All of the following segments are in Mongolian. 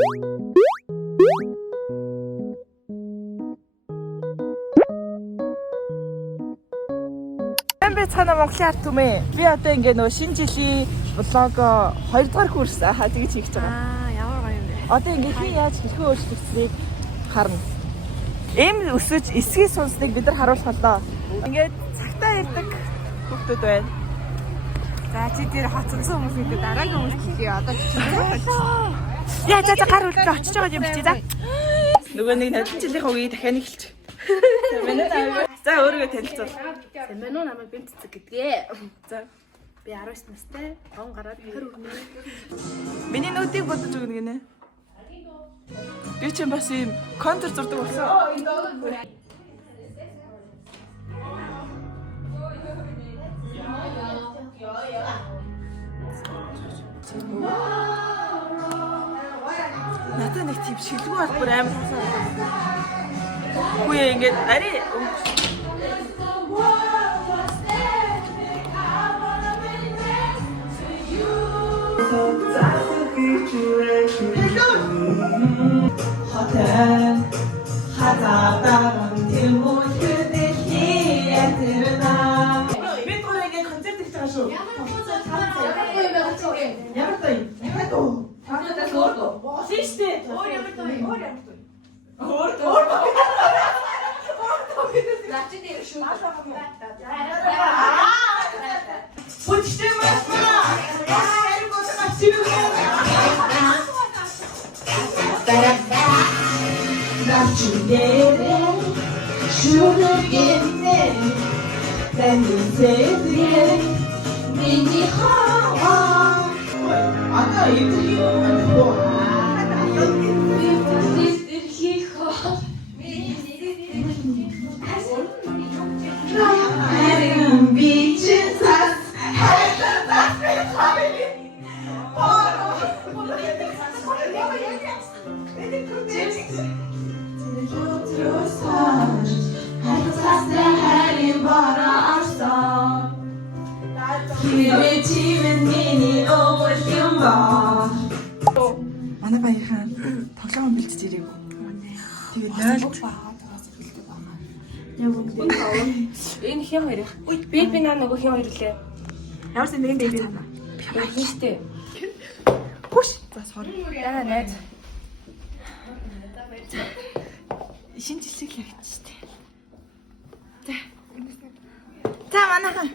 Би цаана Монголын ард түмээ. Би одоо ингээ нөө шинэ жилийн влог 2 дугаар курс тэгж хийх гэж байгаа. Ямар гоё юм бэ? Одоо ингээ хин яаж хэлхээ өөрчлөгдсөнийг харна. Эм өсөж эсгийг сонсныг бид нар харуулах лоо. Ингээд цагтаа ирдэг хүмүүс байна. За чи тэр хоцонсон хүмүүсийн дараагийн хүмүүс хийе. Одоо чи Яа за гар үлдээ очиж байгаа юм чи за. Нөгөө нэг надад жилийн үе дахиад эхэлж. За өөрийгөө танилцуул. Сэмэн уу намайг бинт цэцэг гэдгээ. За Би 19 настай. Он гараад 20 хүрнэ. миний нүдийг бодож өгнө гинэ. Би ч бас юм контур зурдаг болсон. Надад нэг тийм шилгүй бол бүр амар хасаа. Үгүй ингээд ари манай баярхан тоглоом бэлдэж ирээгүй. Тэгээд 0 энэ хин хоёр. Би наа нөгөө хин хоёр лээ. Ямар ч нэгэн дээр байна. Би штэ. Хүш. За sorry. Яа найз. Шинэ жилиг л явж штэ. За. За манайхан.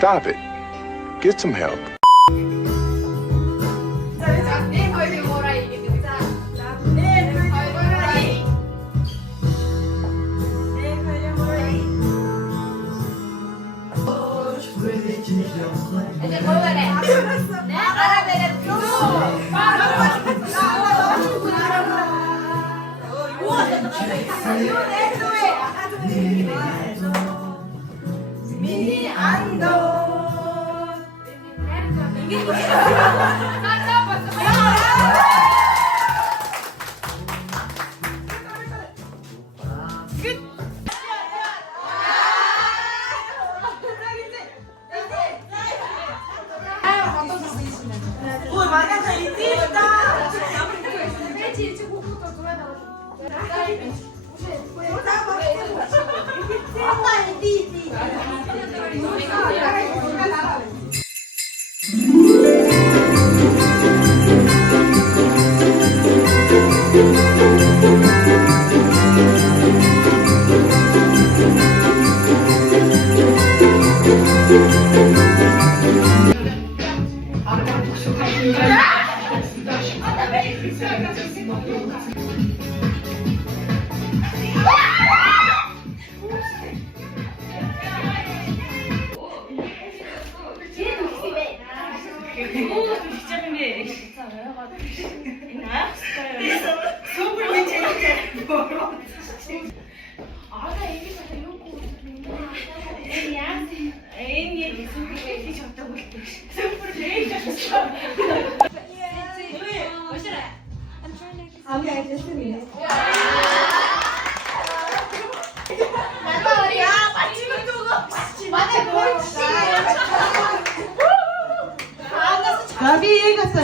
Stop it. Get some help.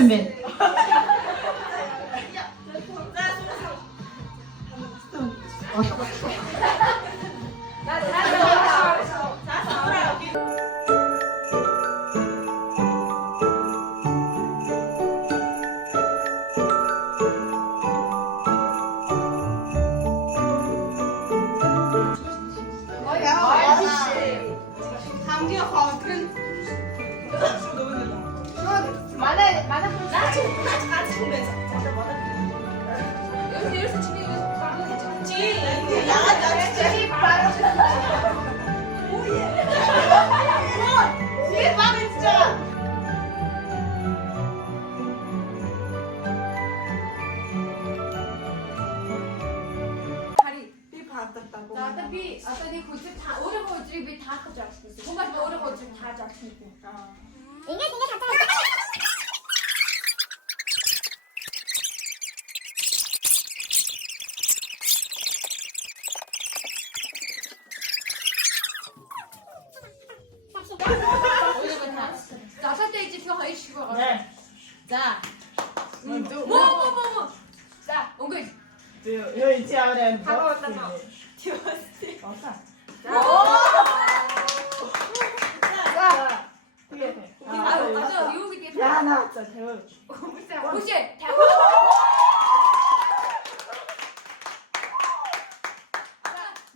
юм бэ? хамгийн хоолг нь манай хүмүүс ганц хүн байсан. Ерөөс чи яагаад чи барах Нэг баг идчихэ. Би одоо нэг хүчтэй өөрийнхөө өдрийг би таах гэж байгаа юм. Хүмүүс өөрийнхөө өдрийг тааж авах юм. Ингээд хатаа. Залуутай ижилхэн хоёр шиг байгаа. За. Муу. За, өнгөл. Юу энэ аваарай. Хаваалаа. Одоо юу гэдэг вэ? Яна за тавь. Хүчээ 50.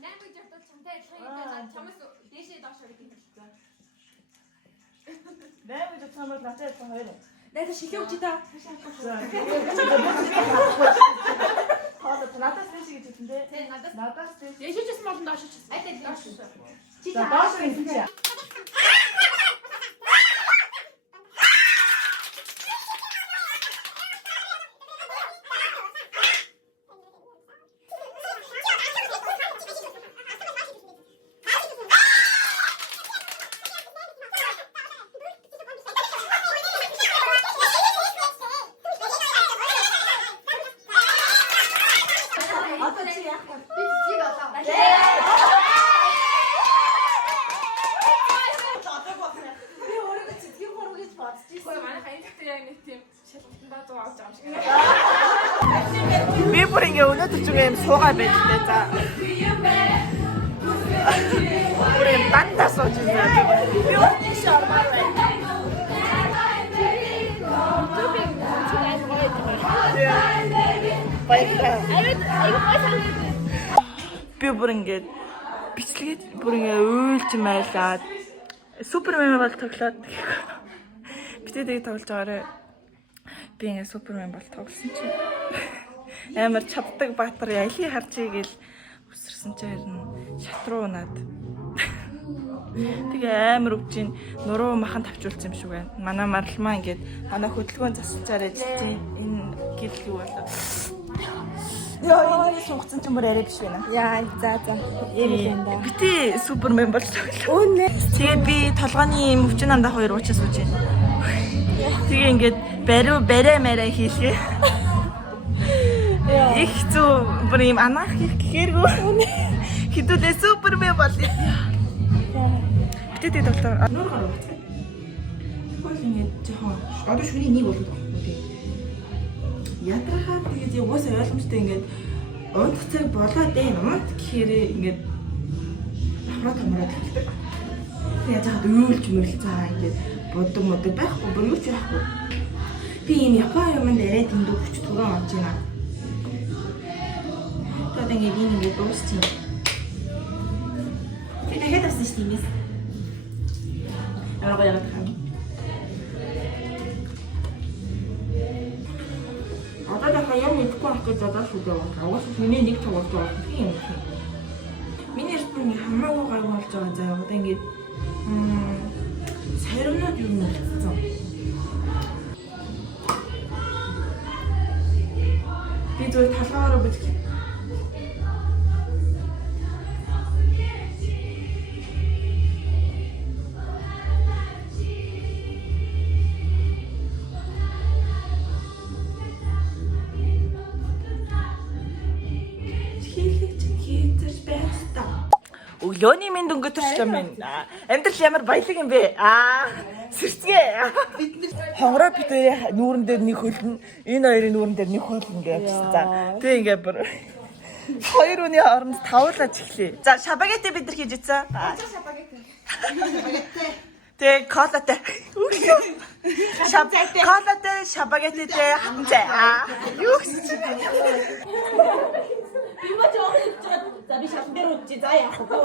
Нэмж явдаг чамтай адилхан чамаас дээшээ доош гэдэг юм байна. Нэмж чамд натаа хоёр. Надад шилээ өгч та. Хаад надаас дэш гэж үтэндээ. Тэ надад Надаас дэш. дээшээчс болон доош ч. Айтай доош. Чи За доош гэж чи. Би бүр ингээ өнөөдөр зүгээр юм суугаа байлээ за. Бүр юм дандаа сууж байна. Би өчигш ормаар байна. Би бүр ингээ бичлэгээд бүр ингээ уйлж майлаад Супермен бол тоглоод битээ тоглож байгаарэ. Би ингээ Супермен бол тоглосон чинь амар чаддаг баатар ялий харчиг гэл үсэрсэн чинь харин шатруу наад. Тэгээ амар өвчин нуруу махан тавчулсан юм шиг байна. Манай маралмаа ингээд манай хөдөлгөөн засалчаар ажилласан. Энэ гэрэл юу болоо. Яа, энэ сунгацсан ч юм арай биш байна. Яа, за. Ийм юм да. Бити Супермен бол тоглоо. Тэгээд би толгойн өвчин андаа хоёр уучаас сууж байна. Тэгээ ингээд барай хийлгээ. Их зү бүр юм анах гэхээргүй. Хитүүдээ Супермен болъё. Битээ тоглоо. Нуур гарав. Тэгвэл ингээд жоохон одоо шүний нэг болоод байгаа юм тий. Ядрахаа тэгээд угаасаа ойлгомжтой ингээд унтах цаг болоод унт гэхээр ингээд хамраа томроод хэлдэг. Тэгээд яагаад өөлж мөлцаа ингээд бодог модог байхгүй бүр юу ч байхгүй. Би юм япаа юмд арай дэндүү хүч тугаан авч байна. Тэгээд ингээд ингээд дуусчих. Тэгээд хэдээс нь тиймээс. Арга яагаад хам. Одоо дахиад юм идэхгүй байх гэж бодож байгаа. Угаасаа миний нэг тоглож байгаа юм. Миний эртний хамаагүй гай болж байгаа заа. Одоо ингээд саримнууд юу юм болчихсон. Би зөв талгаараа бичих. Өглөөний минь дөнгөж төрчлөө минь. Амьдрал ямар баялаг юм бэ? Сэрцгээ. Хонгороо бид нүүрэн дээр нэг хөлн, энэ хоёрын нүүрэн дээр нэг хөлн гэсэн. За тэг ингээ бүр хоёр үний хооронд тавуулаач эхлэе. За шабагетэ бид нар хийж ийцэн. Тэг колатай. Колатай шабагеттэй хамзаа. Юу гэсэн чи? Би маа жоох хийж байгаа. За би шатан дээр үдчих. За яах вэ?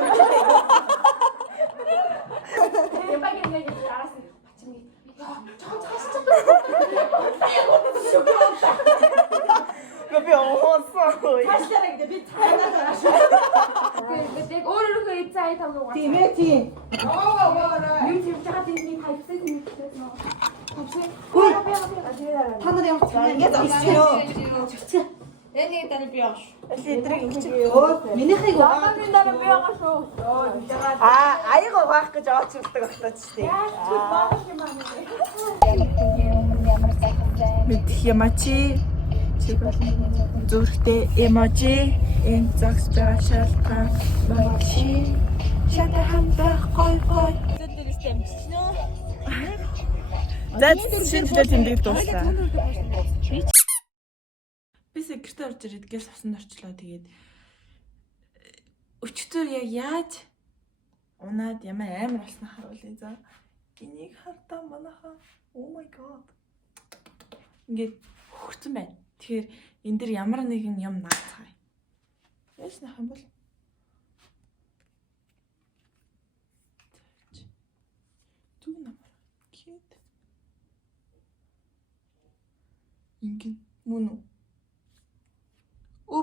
Ямагийн нэг араас нь бачимги. Яа, жоохон цааш. Би оосоо. Ташлаарай гэдэг би цаанаа гараш. Тэг өөрөө эцээ тавг уу. Тийм ээ тийм. Юу ч яагаад тийм хайптай юм бэ? Та нар ямар цаа ингэж авчихё. Энийг даны би яаш. Эдрэг өгчих. Минийхийг Манай дараа би байгаа шүү. Аяга угаах гэж очирдаг багтаач тий. Бид ямачи зүрхтэй эможи энэ загс байгаа шалтгаан багши шата хамдах гой гой зэлдэрстэй амжчихноо. Зэт шинжлэл тэмдэг дуусна. Бис гэртээ орж ирээд гээс авсанд орчлоо. Тэгээд өчтөр яг яаж унаад ямар амар болсон харуулъя за. Энийг хартаа манайхаа oh my god. Ингээд хөрцөн байна. Тэгэхээр энэ дэр ямар нэгэн юм наацгаая. Яаш нах юм бол? Түг намар. Кит. Ингээд мөн үү?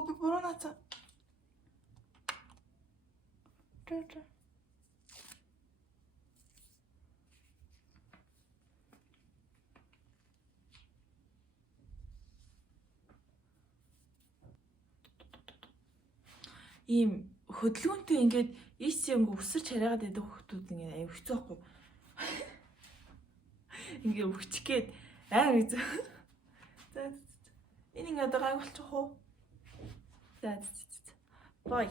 Би буруу наацаа. Тэ. Ийм хөдөлгөөнтэй ингээд ийч юм өсөрч хараагаад байдаг хүмүүс ингээд аюу хэцүү байхгүй. Ингээд өвчих гээд амар хэцүү. За энэ ингээд гай болчих уу? За. Бай.